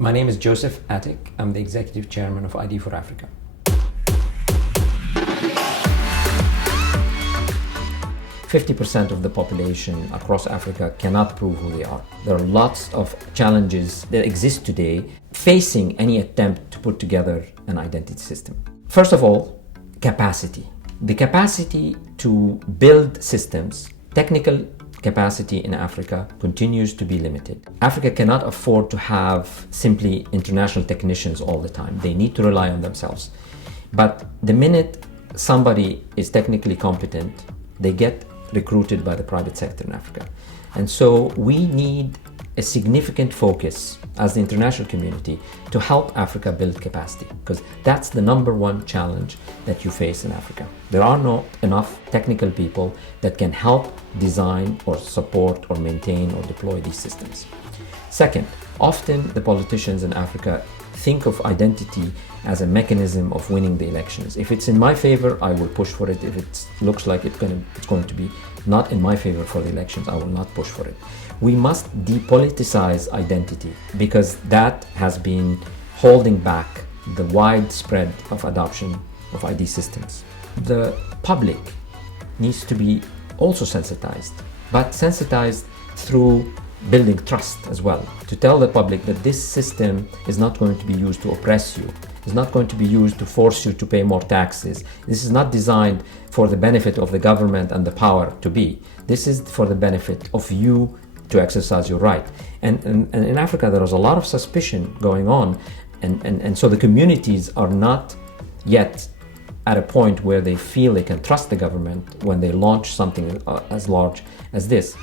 My name is Joseph Attic. I'm the Executive Chairman of ID for Africa. "50% of the population across Africa cannot prove who they are. There are lots of challenges that exist today facing any attempt to put together an identity system. First of all, capacity. The capacity to build systems, technical capacity in Africa continues to be limited. Africa cannot afford to have simply international technicians all the time. They need to rely on themselves. But the minute somebody is technically competent, they get recruited by the private sector in Africa. And so we need a significant focus as the international community to help Africa build capacity, because that's the number one challenge that you face in Africa. There are not enough technical people that can help design or support or maintain or deploy these systems. Second, often the politicians in Africa think of identity as a mechanism of winning the elections. If it's in my favor, I will push for it. If it looks like it's going to be not in my favor for the elections, I will not push for it. We must depoliticize identity, because that has been holding back the widespread of adoption of ID systems. The public needs to be also sensitized, but sensitized through building trust as well, to tell the public that this system is not going to be used to oppress you. It's not going to be used to force you to pay more taxes. This is not designed for the benefit of the government and the power to be. This is for the benefit of you to exercise your right. And in Africa, there is a lot of suspicion going on. And so the communities are not yet at a point where they feel they can trust the government when they launch something as large as this.